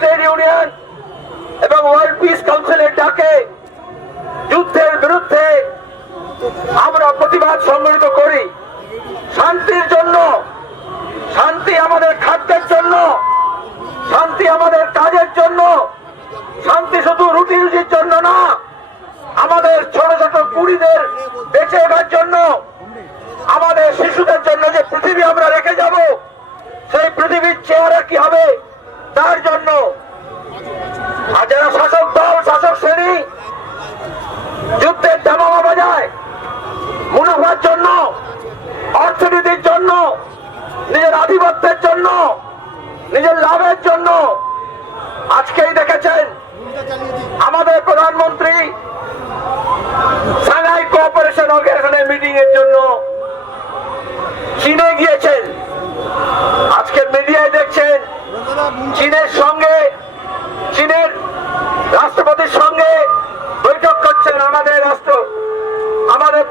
Trade union এবং world peace কাউন্সিলের ডাকে যুদ্ধের বিরুদ্ধে আমরা প্রতিবাদ সংগঠিত করি। শান্তির জন্য, শান্তি আমাদের খাদ্যের জন্য, শান্তি আমাদের কাজের জন্য, শান্তি শুধু রুটি রুজির জন্য না, আমাদের ছোট ছোট কুড়িদের বেঁচে এবার জন্য আমাদের শিশুদের জন্য যে পৃথিবী আমরা রেখে যাব সেই পৃথিবীর চেহারা কি হবে তার জন্য আর যারা শাসক দল শাসক শ্রেণি যুদ্ধের দামামা বাজায় মুনাফার জন্য অর্থনীতির জন্য নিজের আধিপত্যের জন্য নিজের লাভের জন্য আজকেই দেখেছেন আমাদের প্রধানমন্ত্রী সাংহাই কোঅপারেশন অর্গানাইজেশনের মিটিং এর জন্য চীনে গিয়েছেন আজকে মিডিয়ায় দেখছেন চীনের সঙ্গে চীনের রাষ্ট্রপতির সঙ্গে বৈঠক করছেন আমাদের রাষ্ট্র আমাদের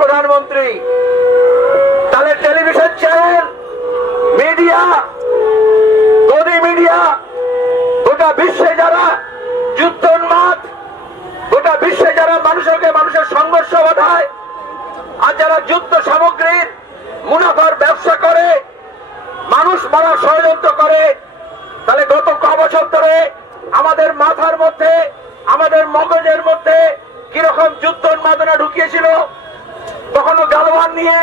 প্রধানমন্ত্রী তাহলে টেলিভিশন চ্যানেল, মিডিয়া গদি মিডিয়া, গোটা বিশ্বে যারা যুদ্ধ উন্মাদ, গোটা বিশ্বে যারা মানুষকে মানুষের সংঘর্ষ বাধায়, আর যারা যুদ্ধ সামগ্রীর মুনাফার ব্যবসা করে, মানুষ মারা ষড়যন্ত্র করে, তাহলে গত ক বছর ধরে আমাদের মাথার মধ্যে, আমাদের মগজের মধ্যে কীরকম যুদ্ধ উন্মাদনা ঢুকিয়েছিল? কখনো গালওয়ান নিয়ে,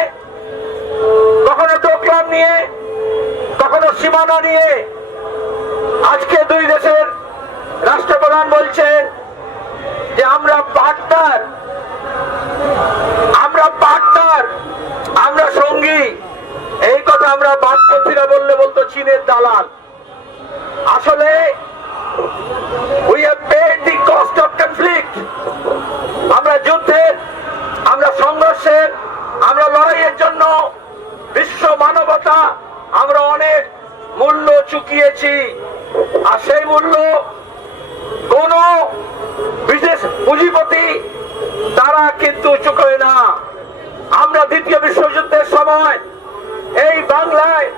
কখনো ডোকলাম নিয়ে, কখনো সীমানা নিয়ে। আজকে দুই দেশের রাষ্ট্রপ্রধান বলছেন যে আমরা পার্টনার আমরা পার্টনার আমরা সঙ্গী। এই কথা আমরা বাদ করছি না বললে বলতো চীনের দালাল। আসলে চুকিয়েছি আর সেই মূল্য কোন বিশেষ পুঁজিপতি তারা কিন্তু চুকোয় না। আমরা দ্বিতীয় বিশ্বযুদ্ধের সময় এই বাংলায়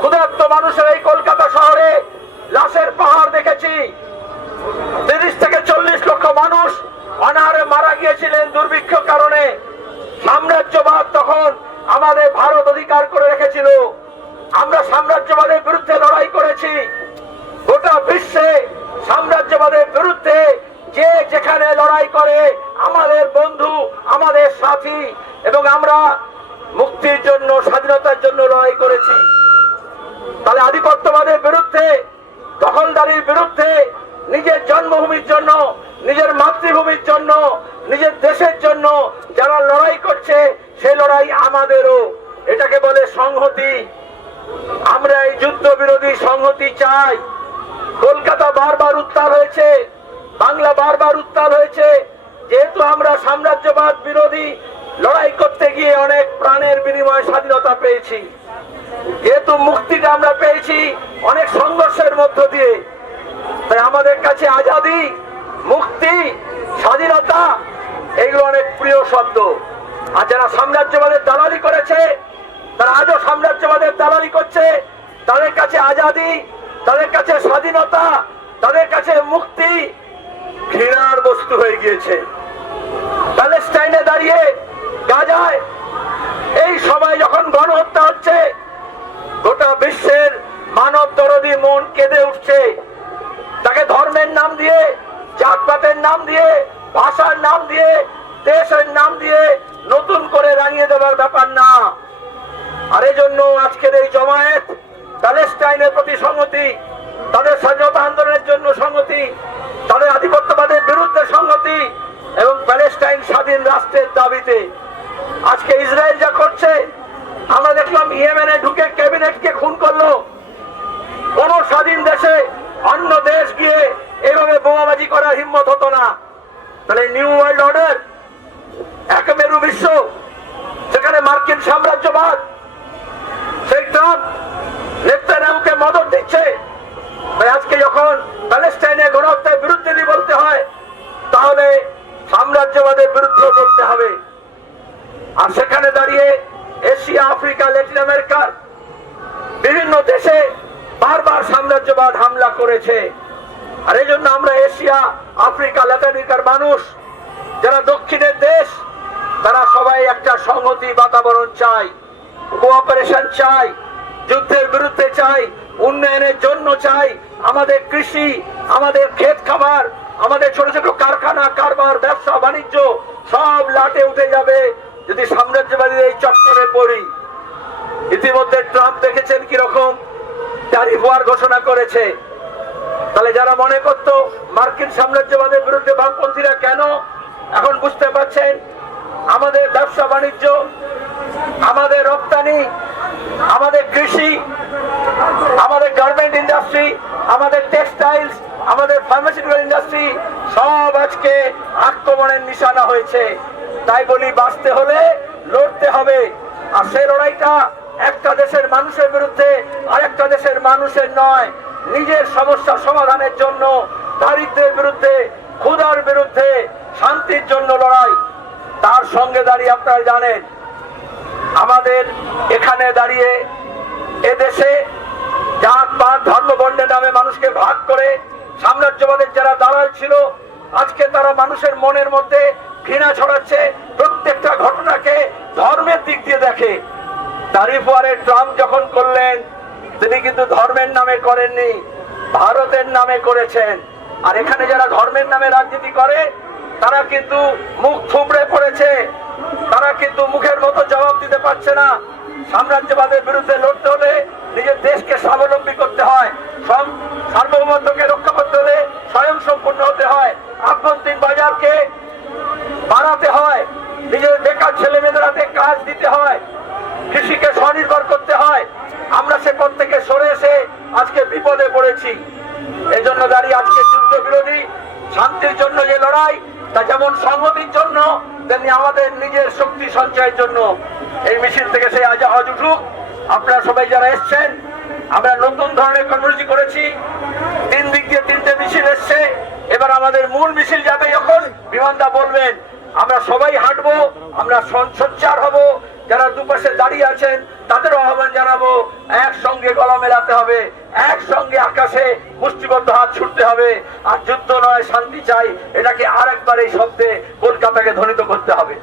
ক্ষুধার্ত মানুষের এই কলকাতা শহরে লাশের পাহাড় দেখেছি। তিরিশ থেকে চল্লিশ লক্ষ মানুষ অনাহারে মারা গিয়েছিলেন দুর্ভিক্ষ কারণে। সাম্রাজ্যবাদ তখন আমাদের ভারত অধিকার করে রেখেছিল। আমরা সাম্রাজ্যবাদের গোটা বিশ্বে সাম্রাজ্যবাদের বিরুদ্ধে যে যেখানে লড়াই করে আমাদের বন্ধু, আমাদের সাথী এবং আমরা মুক্তির জন্য, স্বাধীনতার জন্য লড়াই করেছি। তাহলে আধিপত্যবাদের বিরুদ্ধে, দখলদারির বিরুদ্ধে, নিজের জন্মভূমির জন্য, নিজের মাতৃভূমির জন্য, নিজের দেশের জন্য যারা লড়াই করছে সেই লড়াই আমাদেরও। এটাকে বলে সংহতি। আমরা এই যুদ্ধ বিরোধী সংহতি চাই। কলকাতা বারবার উত্তাল হয়েছে, বাংলা বারবার উত্তাল হয়েছে। যেহেতু আমরা সাম্রাজ্যবাদ বিরোধী লড়াই করতে গিয়ে অনেক প্রাণের বিনিময়ে স্বাধীনতা পেয়েছি, যেহেতু মুক্তিটা আমরা পেয়েছি অনেক সংঘর্ষের মধ্য দিয়ে। তাই আমাদের কাছে আজাদি, মুক্তি, স্বাধীনতা, এগুলো অনেক প্রিয় শব্দ। আর যারা সাম্রাজ্যবাদের দালালি করেছে, তারা সাম্রাজ্যবাদের দালালি করছে, তাদের কাছে আজাদি, তাদের কাছে স্বাধীনতা, তাদের কাছে মুক্তি, ঘৃণার বস্তু হয়ে গিয়েছে। প্যালেস্টাইনে দাঁড়িয়ে গাজায়, এই সময় যখন গণহত্যা হচ্ছে, গোটা বিশ্বের মানব দরদি মন কেঁদে উঠছে। তাকে ধর্মের নাম দিয়ে, জাতপাতের নাম দিয়ে, ভাষার নাম দিয়ে, দেশের নাম দিয়ে নতুন করে রাঙিয়ে দেওয়ার ব্যাপার না। আর জন্য আজকের এই জমায়েত, প্যালেস্টাইনের প্রতি সংহতি, তাদের স্বাধীনতা আন্দোলনের জন্য সংহতি, তাদের আধিপত্যবাদের বিরুদ্ধে সংহতি এবং প্যালেস্টাইন স্বাধীন রাষ্ট্রের দাবিতে। আজকে ইসরায়েল যা করছে, আমরা দেখলাম ইয়েমেনে আফ্রিকা ল্যাটিন আমেরিকার বিভিন্ন দেশে বারবার সাম্রাজ্যবাদ হামলা করেছে। আর এই জন্য আমরা এশিয়া, আফ্রিকা ল্যাটিনিকার মানুষ, যারা দক্ষিণের দেশ, তারা সবাই একটা সংহতি বাতাবরণ চাই কোঅপারেশন চাই, যুদ্ধের বিরুদ্ধে চাই, উন্নয়নের জন্য চাই। আমাদের কৃষি, আমাদের ক্ষেত খামার, আমাদের ছোট ছোট কারখানা, কারবার, ব্যবসা, বাণিজ্য সব লাটে উঠে যাবে। যদি সাম্রাজ্যবাদীর এই চক্করে পড়ি ইতিমধ্যে ট্রাম্প দেখেছেন কীরকম ট্যারিফ ওয়ার ঘোষণা করেছে। তাহলে যারা মনে করত মার্কিন সাম্রাজ্যবাদের বিরুদ্ধে বামপন্থীরা কেন এখন বুঝতে পারছেন? আমাদের ব্যবসা বাণিজ্য, আমাদের রপ্তানি, আমাদের কৃষি, আমাদের গার্মেন্ট ইন্ডাস্ট্রি আমাদের টেক্সটাইলস আমাদের ফার্মাসিউটিক্যাল ইন্ডাস্ট্রি সব আজকে আক্রমণের নিশানা হয়েছে। তাই বলি, বাঁচতে হলে লড়তে হবে। আর সেই লড়াইটা একটা দেশের মানুষের বিরুদ্ধে আরেকটা দেশের মানুষের নয়, নিজের সমস্যা সমাধানের জন্য, দারিদ্রের বিরুদ্ধে, ক্ষুধার বিরুদ্ধে, শান্তির জন্য লড়াই। তার সঙ্গে দাঁড়িয়ে আপনারা জানেন, আমাদের এখানে দাঁড়িয়ে এদেশে জাত পাত ধর্ম বর্ণের নামে মানুষকে ভাগ করে সাম্রাজ্যবাদের যারা দালাল ছিল, আজকে তারা মানুষের মনের মধ্যে ঘৃণা ছড়াচ্ছে, প্রত্যেকটা ঘটনাকে ধর্মের দিক দিয়ে দেখে। তারিফওয়ারের ট্রাম্প যখন করলেন, তিনি কিন্তু ধর্মের নামে করেননি, ভারতের নামে করেছেন। আর এখানে যারা ধর্মের নামে রাজনীতি করে, তারা কিন্তু মুখ থুবড়ে পড়েছে। তারা কিন্তু মুখের মতো জবাব দিতে পারছে না। সাম্রাজ্যবাদের বিরুদ্ধে লড়তে হলে নিজের দেশকে স্বাবলম্বী করতে হয়। সার্বভৌমত্বকে রক্ষা করতে হলে স্বয়ং সম্পূর্ণ হতে হয় আভ্যন্তরীণ বাজারকে বাড়াতে হয় নিজের বেকার ছেলে মেয়েদের হাতে কাজ দিতে হয় কৃষিকে স্বনির্ভর করতে হয়। আমরা সে পথ থেকে সরে এসে আজকে বিপদে পড়েছি। এই জন্য দাঁড়িয়ে আজকে যুদ্ধ বিরোধী, শান্তির জন্য যে লড়াই, তা যেমন সংহতির জন্য, তেমনি আমাদের নিজের শক্তি সঞ্চয়ের জন্য। এই মিছিল থেকে সেই আজ আজ উঠুক। আপনারা সবাই যারা এসছেন, আমরা নতুন ধরনের কর্মসূচি করেছি। তিন দিক দিয়ে তিনটে মিছিল এসছে। এবার আমাদের মূল মিছিল যাবে যখন, বিমানদা বলবেন, আমরা সবাই হাঁটবো, আমরা সোচ্চার হব। যারা দুপাশে দাঁড়িয়ে আছেন, তাদেরও আহ্বান জানাব, একসঙ্গে গলা মেলাতে হবে, একসঙ্গে আকাশে মুষ্টিবদ্ধ হাত ছুটতে হবে। আর যুদ্ধ নয়, শান্তি চাই, এটাকে আরেকবার এই শব্দে কলকাতাকে ধ্বনিত করতে হবে।